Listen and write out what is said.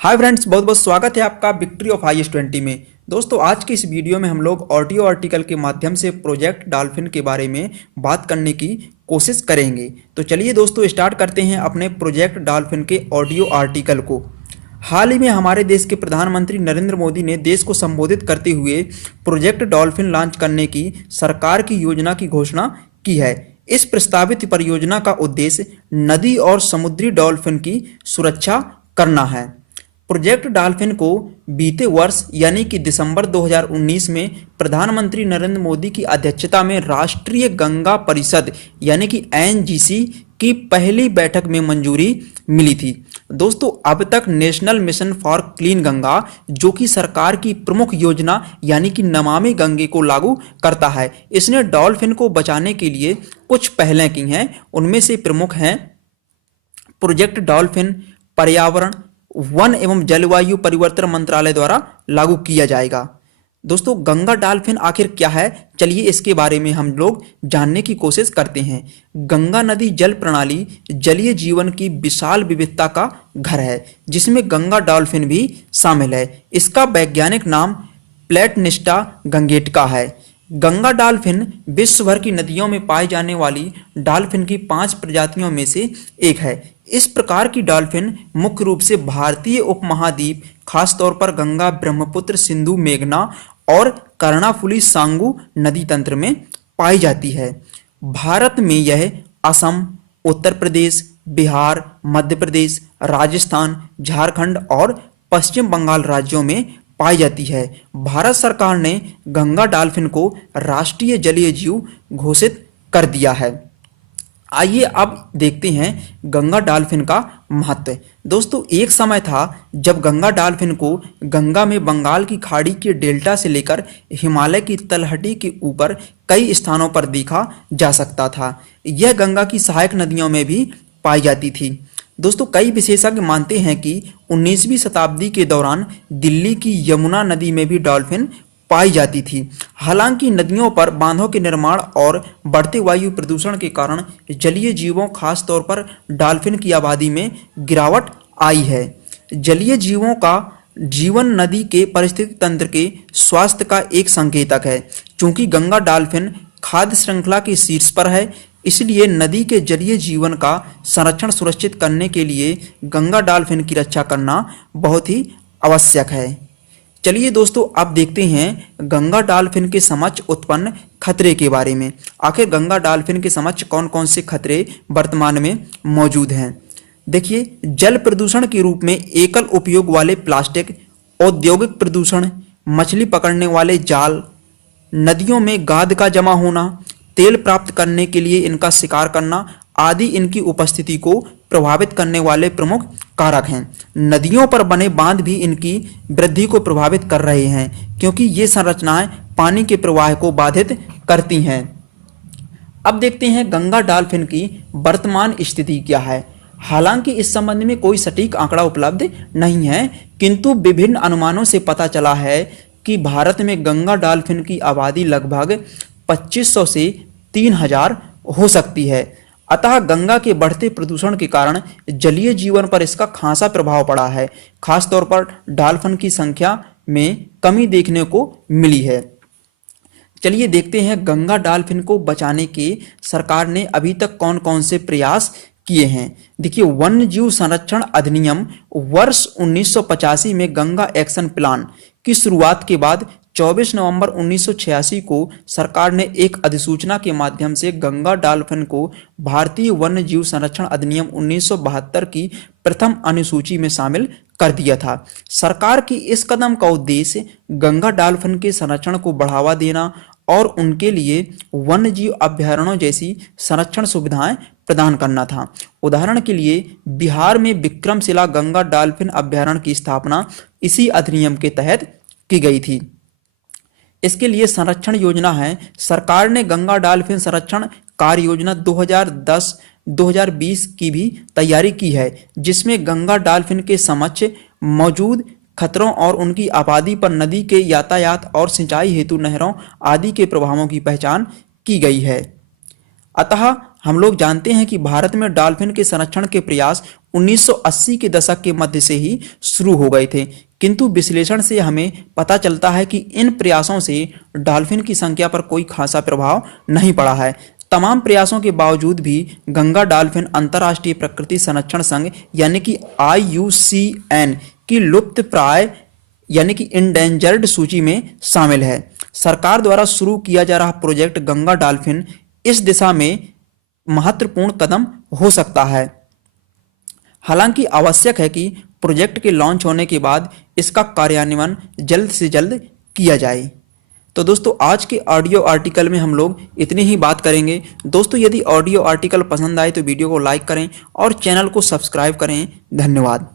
Hi friends, बहुत बहुत स्वागत है आपका विक्ट्री ऑफ IS-20 में। दोस्तों, आज की इस वीडियो में हम लोग ऑडियो आर्टिकल के माध्यम से प्रोजेक्ट डॉल्फिन के बारे में बात करने की कोशिश करेंगे। तो चलिए दोस्तों, स्टार्ट करते हैं अपने प्रोजेक्ट डॉल्फिन के ऑडियो आर्टिकल को। हाल ही में हमारे देश के प्रधानमंत्री नरेंद्र मोदी ने देश को संबोधित करते हुए प्रोजेक्ट डॉल्फिन लॉन्च करने की सरकार की योजना की घोषणा की है। इस प्रस्तावित परियोजना का उद्देश्य नदी और समुद्री डॉल्फिन की सुरक्षा करना है। प्रोजेक्ट डॉल्फिन को बीते वर्ष यानी कि दिसंबर 2019 में प्रधानमंत्री नरेंद्र मोदी की अध्यक्षता में राष्ट्रीय गंगा परिषद यानी कि NGC की पहली बैठक में मंजूरी मिली थी। दोस्तों, अब तक national mission for clean Ganga, जो कि सरकार की प्रमुख योजना यानी कि नमामि गंगे को लागू करता है, इसने डॉल्फिन को बचाने के लिए कुछ पहलें की हैं। उनमें से प्रमुख हैं प्रोजेक्ट डॉल्फिन पर्यावरण, वन एवं जलवायु परिवर्तन मंत्रालय द्वारा लागू किया जाएगा। दोस्तों, गंगा डॉल्फिन आखिर क्या है, चलिए इसके बारे में हम लोग जानने की कोशिश करते हैं। गंगा नदी जल प्रणाली जलीय जीवन की विशाल विविधता का घर है, जिसमें गंगा डॉल्फिन भी शामिल है। इसका वैज्ञानिक नाम प्लेटनिस्टा गंगेटका है। गंगा डॉल्फिन विश्व भर की नदियों में पाई जाने वाली डॉल्फिन की 5 प्रजातियों में से एक है। इस प्रकार की डॉल्फिन मुख्य रूप से भारतीय उपमहाद्वीप, खासतौर पर गंगा, ब्रह्मपुत्र, सिंधु, मेघना और कर्णाफुली सांगू नदी तंत्र में पाई जाती है। भारत में यह असम, उत्तर प्रदेश, बिहार, मध्य प्रदेश, राजस्थान, झारखंड और पश्चिम बंगाल राज्यों में पाई जाती है। भारत सरकार ने गंगा डॉल्फिन को राष्ट्रीय जलीय जीव घोषित कर दिया है। आइए अब देखते हैं गंगा डॉल्फिन का महत्व। दोस्तों, एक समय था जब गंगा डॉल्फिन को गंगा में बंगाल की खाड़ी के डेल्टा से लेकर हिमालय की तलहटी के ऊपर कई स्थानों पर देखा जा सकता था। यह गंगा की सहायक नदियों में भी पाई जाती थी। दोस्तों, कई विशेषज्ञ मानते हैं कि 19वीं शताब्दी के दौरान दिल्ली की यमुना नदी में भी डॉल्फिन पाई जाती थी। हालांकि नदियों पर बांधों के निर्माण और बढ़ते वायु प्रदूषण के कारण जलीय जीवों, खासतौर पर डॉल्फिन की आबादी में गिरावट आई है। जलीय जीवों का जीवन नदी के पारिस्थितिक तंत्र के स्वास्थ्य का एक संकेतक है। चूंकि गंगा डॉल्फिन खाद्य श्रृंखला के शीर्ष पर है, इसलिए नदी के जलीय जीवन का संरक्षण सुनिश्चित करने के लिए गंगा डॉल्फिन की रक्षा करना बहुत ही आवश्यक है। चलिए दोस्तों, अब देखते हैं गंगा डॉल्फिन के समक्ष उत्पन्न खतरे के बारे में। आखिर गंगा डॉल्फिन के समक्ष कौन कौन से खतरे वर्तमान में मौजूद हैं। देखिए, जल प्रदूषण के रूप में एकल उपयोग वाले प्लास्टिक, औद्योगिक प्रदूषण, मछली पकड़ने वाले जाल, नदियों में गाद का जमा होना, तेल प्राप्त करने के लिए इनका शिकार करना आदि इनकी उपस्थिति को प्रभावित करने वाले प्रमुख कारक हैं। नदियों पर बने बांध भी इनकी वृद्धि को प्रभावित कर रहे हैं, क्योंकि ये संरचनाएं पानी के प्रवाह को बाधित करती हैं। अब देखते हैं गंगा डॉल्फिन की वर्तमान स्थिति क्या है। हालांकि इस संबंध में कोई सटीक आंकड़ा उपलब्ध नहीं है, किंतु विभिन्न अनुमानों से पता चला है कि भारत में गंगा डॉल्फिन की आबादी लगभग 2500 से 3000 हो सकती है। अतः गंगा के बढ़ते प्रदूषण के कारण जलीय जीवन पर इसका खासा प्रभाव पड़ा है। खासतौर पर डॉल्फिन की संख्या में कमी देखने को मिली है। चलिए देखते हैं गंगा डॉल्फिन को बचाने के सरकार ने अभी तक कौन कौन से प्रयास किए हैं। देखिए, वन्य जीव संरक्षण अधिनियम वर्ष 1985 में गंगा एक्शन प्लान की शुरुआत के बाद 24 नवंबर 1986 को सरकार ने एक अधिसूचना के माध्यम से गंगा डॉल्फिन को भारतीय वन्य जीव संरक्षण अधिनियम 1972 की प्रथम अनुसूची में शामिल कर दिया था। सरकार की इस कदम का उद्देश्य गंगा डॉल्फिन के संरक्षण को बढ़ावा देना और उनके लिए वन्य जीव अभयारण्यों जैसी संरक्षण सुविधाएं प्रदान करना था। उदाहरण के लिए बिहार में विक्रमशिला गंगा डॉल्फिन अभयारण्य की स्थापना इसी अधिनियम के तहत की गई थी। इसके लिए संरक्षण योजना है। सरकार ने गंगा डॉल्फिन संरक्षण कार्य योजना 2010-2020 की भी तैयारी की है, जिसमें गंगा डॉल्फिन के समक्ष मौजूद खतरों और उनकी आबादी पर नदी के यातायात और सिंचाई हेतु नहरों आदि के प्रभावों की पहचान की गई है। अतः हम लोग जानते हैं कि भारत में डॉल्फिन के संरक्षण के प्रयास 1980 के दशक के मध्य से ही शुरू हो गए थे, किंतु विश्लेषण से हमें पता चलता है कि इन प्रयासों से डॉल्फिन की संख्या पर कोई खासा प्रभाव नहीं पड़ा है। तमाम प्रयासों के बावजूद भी गंगा डॉल्फिन अंतर्राष्ट्रीय प्रकृति संरक्षण संघ यानी कि IUCN की लुप्त प्राय यानी कि इंडेंजर्ड सूची में शामिल है। सरकार द्वारा शुरू किया जा रहा प्रोजेक्ट गंगा डॉल्फिन इस दिशा में महत्वपूर्ण कदम हो सकता है। हालांकि आवश्यक है कि प्रोजेक्ट के लॉन्च होने के बाद इसका कार्यान्वयन जल्द से जल्द किया जाए। तो दोस्तों आज के ऑडियो आर्टिकल में हम लोग इतनी ही बात करेंगे। दोस्तों यदि ऑडियो आर्टिकल पसंद आए तो वीडियो को लाइक करें और चैनल को सब्सक्राइब करें। धन्यवाद।